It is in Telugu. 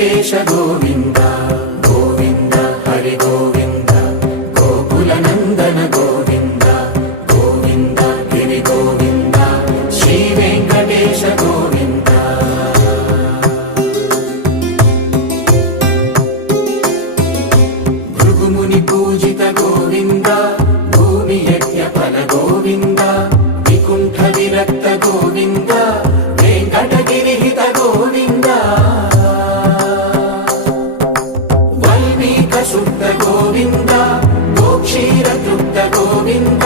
వెంకటేశ గోవింద గోవింద హరి గోవింద గోకుల నందన గోవింద గోవింద గిరి గోవింద శ్రీ వెంకటేశ గోవింద భృగుముని పూజిత గోవింద భూమి యజ్ఞ ఫల గోవింద వికుంఠ విరక్త గోవింద వెంకటగిరి హిత గోవింద శుద్ధ గోవింద గోక్షీర తృప్త గోవింద